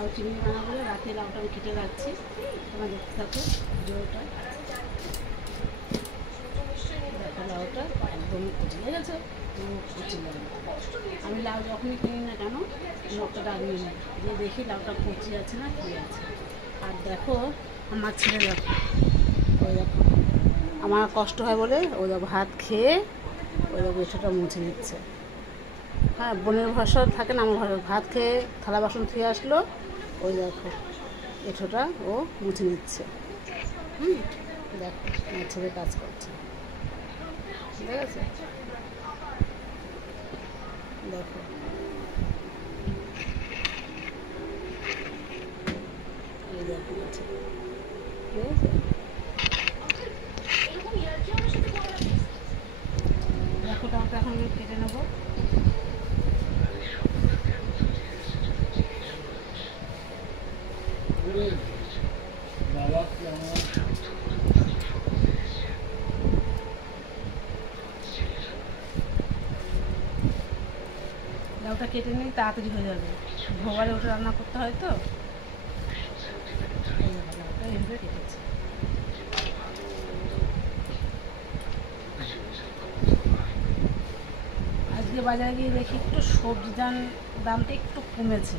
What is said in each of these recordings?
লাউ চিংড়ি বানাবো, রাতে লাউটা আমি কেটে রাখছি, তোমরা দেখতে থাকো ভিডিওটা। দেখো লাউটা একদম কুচিয়ে গেছে, কুচিয়ে আমি লাউ যখনই কিনি না কেন নখটা দাঁড়িয়ে নিই, যে দেখি লাউটা কুচি আছে না কী আছে। আর দেখো আমার ছেলে, দেখো ওই দেখো আমার কষ্ট হয় বলে ওই দেখো ভাত খেয়ে ওই দেখো এঁঠোটা মুছে নিচ্ছে। হ্যাঁ, বোনের ভরসা থাকে না, আমার ভরসা। ভাত খেয়ে থালা বাসন ধুয়ে আসলো, ওই দেখো এঁঠোটা ও মুছে নিচ্ছে। দেখো আমার ছেলে কাজ করছে, ঠিক আছে? দেখো এই দেখো আছে, ঠিক আছে? দেখো টমেটো এখন আমি কেটে নেবো। লাউটা কেটে নিই, তাড়াতাড়ি হয়ে যাবে, ভোগারে ওটা রান্না করতে হয় তো। লাউটা এইভাবে কেটেছি। আজকে বাজারে গিয়ে দেখি একটু সবজি দামটা একটু কমেছে,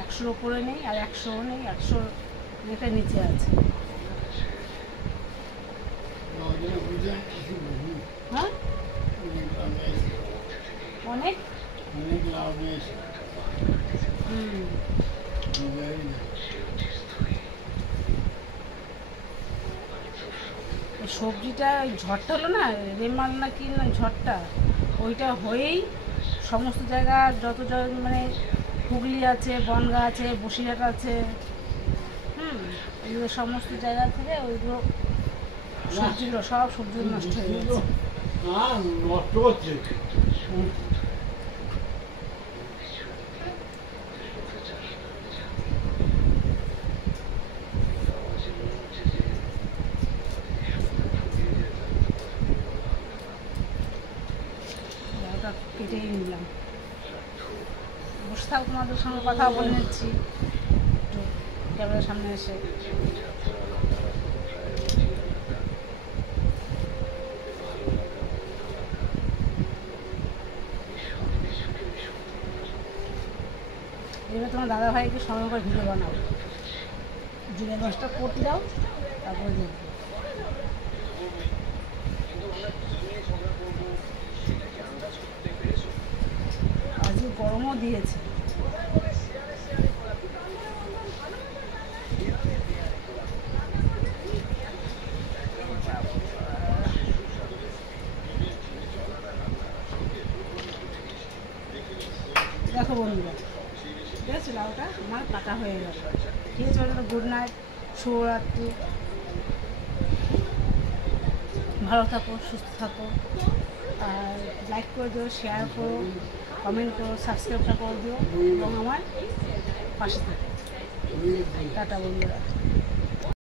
100-র উপরে নেই আর 100-ও নেই, 100-র নিচে আছে। হ্যাঁ, অনেক সবজিটা ঝড়টা হলো না, রেমাল না কি না ঝড়টা, ওইটা হয়েই সমস্ত জায়গা যত মানে হুগলি আছে, বনগা আছে, বসিরহাট আছে, এগুলো সমস্ত জায়গা থেকে ওইগুলো সবজিগুলো সব সবজিগুলো নষ্ট হয়ে গেছে। নষ্ট হচ্ছে। কেটেই নিলাম, বসে থাক, তোমাদের সঙ্গে কথা বলে নিচ্ছি একটু ক্যামেরার সামনে এসে। এবার তোমার দাদাভাইকে সময় করে ভিডিও বানাও, জিরে গাছটা করতে দাও, তারপরে দেখবো। আজকে গরমও দিয়েছে। দেখো বন্ধুরা, ঠিক আছে, লাউটা আমার কাটা হয়ে গেল, ঠিক আছে? গুড নাইট, শুভরাত্রি, ভালো থাকো, সুস্থ থাকো, আর লাইক করে দিও, শেয়ার করো, কমেন্ট করো, সাবস্ক্রাইবটা করে দিও এবং আমার পাশে থাকো। টাটা বন্ধুরা।